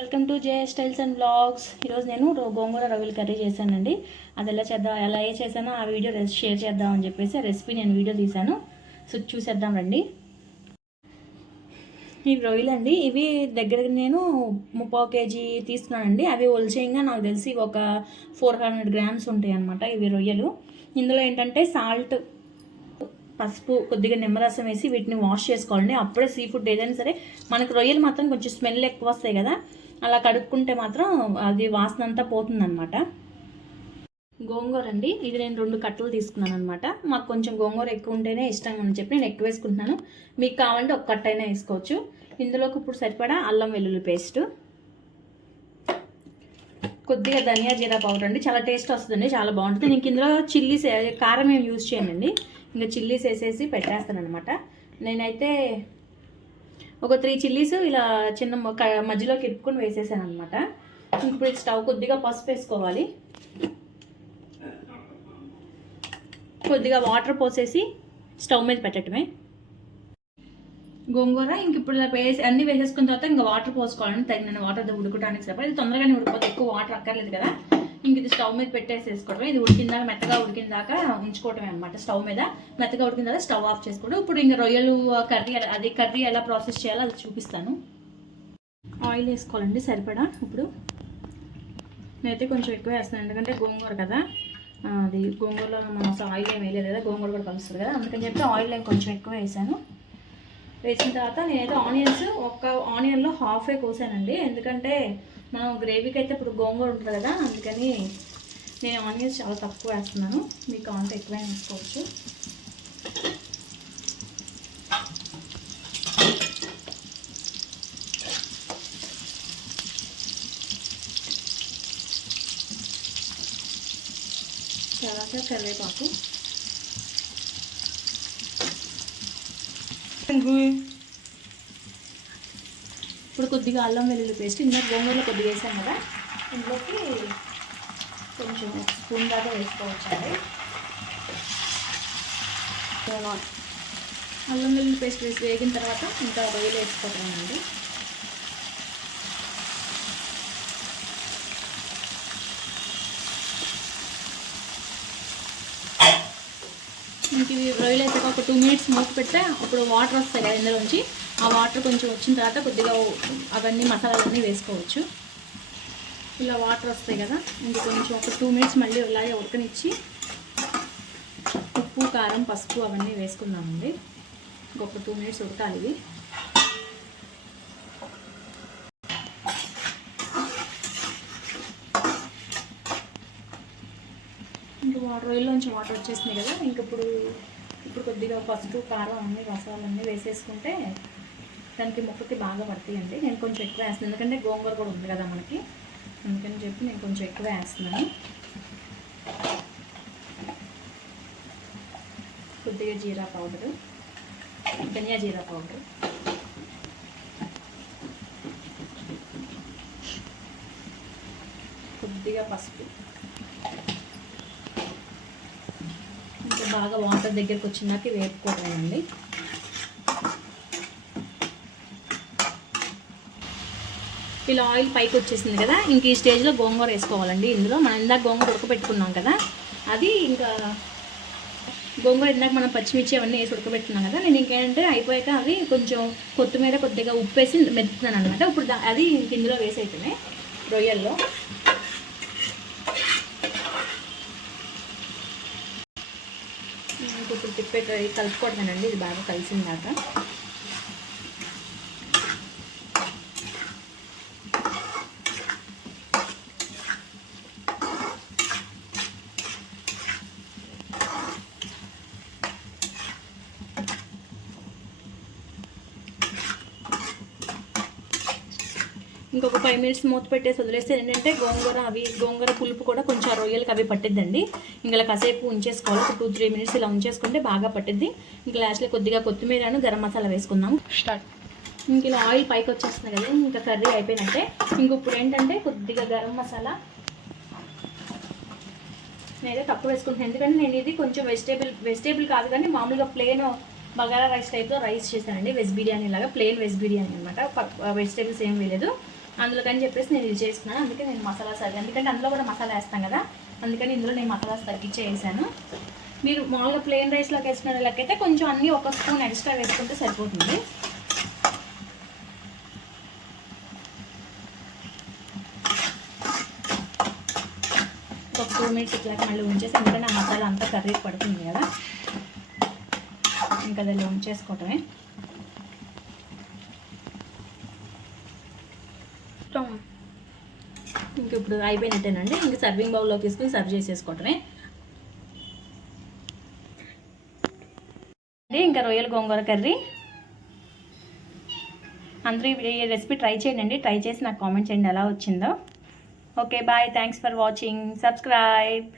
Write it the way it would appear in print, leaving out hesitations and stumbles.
Welcome to J styles and blogs. ఈరోజు నేను గోంగూర రవ్వల కర్రీ చేశానండి. అది ఎలా చేశానో ఆ వీడియో షేర్ చేద్దామని చెప్పేసి ఆ రెసిపీ నేను వీడియో తీశాను. సో చూసేద్దాం రండి. ఇవి రొయ్యలు అండి. ఇవి దగ్గర నేను 3 kg తీసుకున్నానండి. అవి ఒలిచేయంగా నాకు తెలిసి ఒక 400 grams ఉంటాయి అన్నమాట ఇవి రొయ్యలు. ఇందులో ఏంటంటే సాల్ట్, పసుపు, కొద్దిగా నిమ్మరసం వేసి వీటిని వాష్ చేసుకోవాలండి. అప్పుడే సీ ఫుడ్ ఏదైనా సరే మనకు రొయ్యలు మాత్రం కొంచెం స్మెల్ ఎక్కువ వస్తాయి కదా, అలా కడుక్కుంటే మాత్రం అది వాసన అంతా పోతుందన్నమాట. గోంగూర అండి, ఇది నేను 2 కట్టలు తీసుకున్నాను అనమాట. మాకు కొంచెం గోంగూర ఎక్కువ ఉంటేనే ఇష్టం అని చెప్పి నేను ఎక్కువ వేసుకుంటున్నాను. మీకు కావాలంటే ఒక కట్ట అయినా వేసుకోవచ్చు. ఇందులోకి ఇప్పుడు సరిపడా అల్లం వెల్లుల్లి పేస్ట్, కొద్దిగా ధనియా జీరా పౌడర్ అండి. చాలా టేస్ట్ వస్తుందండి, చాలా బాగుంటుంది. ఇంక ఇందులో చిల్లీస్, కారం ఏం యూజ్ చేయండి, ఇంకా చిల్లీస్ వేసేసి పెట్టేస్తాను అనమాట. నేనైతే ఒక 3 చిల్లీస్ ఇలా చిన్న మధ్యలోకి ఇరుపుకొని వేసేసాను అనమాట. ఇప్పుడు స్టవ్ కొద్దిగా పసుపు వేసుకోవాలి, కొద్దిగా వాటర్ పోసేసి స్టవ్ మీద పెట్టడమే. గోంగూర ఇంక ఇప్పుడు ఇలా అన్నీ వేసేసుకున్న తర్వాత ఇంకా వాటర్ పోసుకోవాలని తగిన వాటర్ ఉడకడానికి సరిపడా. ఇది తొందరగానే ఉడికిపోతే ఎక్కువ వాటర్ అక్కర్లేదు కదా. ఇంక ఇది స్టవ్ మీద పెట్టేసేసుకోవడమే. ఇది ఉడికిందాక, మెత్తగా ఉడికిందాక ఉంచుకోవడమే అనమాట. స్టవ్ మీద మెత్తగా ఉడికిన తర్వాత స్టవ్ ఆఫ్ చేసుకోవడం. ఇప్పుడు ఇంకా రొయ్యలు కర్రీ ఎలా ప్రాసెస్ చేయాలో అది చూపిస్తాను. ఆయిల్ వేసుకోవాలండి సరిపడా. ఇప్పుడు నేనైతే కొంచెం ఎక్కువ వేస్తాను, ఎందుకంటే గోంగూర కదా, అది గోంగూరలో మనం అసలు ఆయిల్ ఏం వేయలేదు కదా, గోంగూర కూడా కలుస్తుంది కదా, అందుకని చెప్పి ఆయిల్ నేను కొంచెం ఎక్కువ వేసాను. వేసిన తర్వాత నేనైతే ఒక ఆనియన్లో హాఫే కోసానండి, ఎందుకంటే మనం గ్రేవీకి అయితే ఇప్పుడు గోంగూర ఉంటుంది కదా, అందుకని నేను ఆనియన్స్ చాలా తక్కువ వేస్తున్నాను. మీకు కావాలంటే ఎక్కువ వేసుకోవచ్చు. తర్వాత కరివేపాకు, ఇప్పుడు కొద్దిగా అల్లం వెల్లుల్లి పేస్ట్, ఇందులో గోంగూరలో కొద్దిగా వేసాను కదా, ఇందులోకి కొంచెం స్పూన్ దాకా వేసుకోవచ్చండి. అల్లం వెల్లుల్లి పేస్ట్ వేగిన తర్వాత ఇంకా రొయ్యలు వేసుకోవటమేనండి. ఇంక ఇవి రొయ్యలు అయితే ఒక 2 minutes మూత పెడితే అప్పుడు వాటర్ వస్తాయి కదా ఇందులోంచి, ఆ వాటర్ కొంచెం వచ్చిన తర్వాత కొద్దిగా అవన్నీ మసాలాలన్నీ వేసుకోవచ్చు. ఇలా వాటర్ వస్తాయి కదా, ఇంక కొంచెం ఒక 2 minutes మళ్ళీ అలాగే ఉడకనిచ్చి ఉప్పు, కారం, పసుపు అవన్నీ వేసుకుందామండి. ఇంకొక 2 minutes ఉడకాలి ఇవి. రొయ్యలోంచి వాటర్ వచ్చేసినాయి కదా, ఇంక ఇప్పుడు కొద్దిగా పసుపు, కారం అన్ని మసాలాలన్నీ వేసేసుకుంటే దానికి ముక్కకి బాగా పడతాయండి. నేను కొంచెం ఎక్కువ వేస్తున్నాను, ఎందుకంటే గోంగూర కూడా ఉంది కదా మనకి, అందుకని చెప్పి నేను కొంచెం ఎక్కువ వేస్తున్నాను. కొద్దిగా జీరా పౌడరు, ధనియా జీరా పౌడరు, కొద్దిగా పసుపు, ఇంకా బాగా వాటర్ దగ్గరకు వచ్చినాక వేపుకోవడమేనండి. ఇలా ఆయిల్ పైకి వచ్చేసింది కదా, ఇంక ఈ స్టేజ్లో గోంగూర వేసుకోవాలండి. ఇందులో మనం ఇందాక గోంగూర ఉడకబెట్టుకున్నాం కదా, అది ఇంకా గోంగూర ఇందాక మనం పచ్చిమిర్చి అవన్నీ వేసి ఉడకబెట్టుకున్నాం కదా, నేను ఇంకేంటంటే అయిపోయాక అవి కొంచెం కొత్తిమీర, కొద్దిగా ఉప్పు వేసి మెత్తుకున్నాను అనమాట. ఇప్పుడు అది ఇంక ఇందులో వేసేయటమే రొయ్యల్లో. ఇప్పుడు కలుపుకోవడమేనండి, ఇది బాగా కలిసిందాక. ఇంకొక 5 minutes మూత పెట్టేసి వదిలేస్తే ఏంటంటే గోంగూర పులుపు కూడా కొంచెం రొయ్యలకి అవి పట్టిద్దండి. ఇంకా కాసేపు ఉంచేసుకోవాలి, ఒక 2-3 minutes ఇలా ఉంచేసుకుంటే బాగా పట్టిద్ది. ఇంకా లాస్ట్లో కొద్దిగా కొత్తిమీరను, గరం మసాలా వేసుకుందాము. ఇంక ఇలా ఆయిల్ పైకి వచ్చేస్తుంది కదా, ఇంకా కర్రీ అయిపోయినట్టే. ఇప్పుడు ఏంటంటే కొద్దిగా గరం మసాలా నేనైతే తక్కువ వేసుకుంటున్నాను, ఎందుకంటే నేను ఇది కొంచెం వెజిటేబుల్ కాదు కానీ మామూలుగా ప్లేన్ బగారా రైస్ టైప్లో రైస్ చేశానండి. వెజ్ బిర్యానీ లాగా, ప్లేన్ వెజ్ బిర్యానీ అనమాట, వెజిటేబుల్స్ ఏం వేయలేదు. అందులోకని చెప్పేసి నేను ఇది చేసుకున్నాను. అందుకే నేను మసాలా సరి, ఎందుకంటే అందులో కూడా మసాలా వేస్తాం కదా, అందుకని ఇందులో నేను మసాలాస్ తగ్గించే వేసాను. మీరు మామూలుగా ప్లెయిన్ రైస్లోకి వేసుకునే లెక్కైతే కొంచెం అన్నీ ఒక స్పూన్ ఎక్స్ట్రా వేసుకుంటే సరిపోతుంది. ఒక 2 మినిట్స్ ఇట్లా మళ్ళీ ఉంచేసి, ఎందుకంటే ఆ మసాలా అంతా కర్రీకి పడుతుంది కదా, ఇంకా దాన్ని ఉంచేసుకోవటమే. ఇంక ఇప్పుడు అయిపోయినట్టేనండి. ఇంక సర్వింగ్ బౌల్లో తీసుకుని సర్వ్ చేసేసుకోవటమే. ఇంకా రొయ్యల గోంగూర కర్రీ. అందరూ ఈ రెసిపీ ట్రై చేయండి, ట్రై చేసి నాకు కామెంట్ చేయండి ఎలా వచ్చిందో. Okay bye, thanks for watching, subscribe.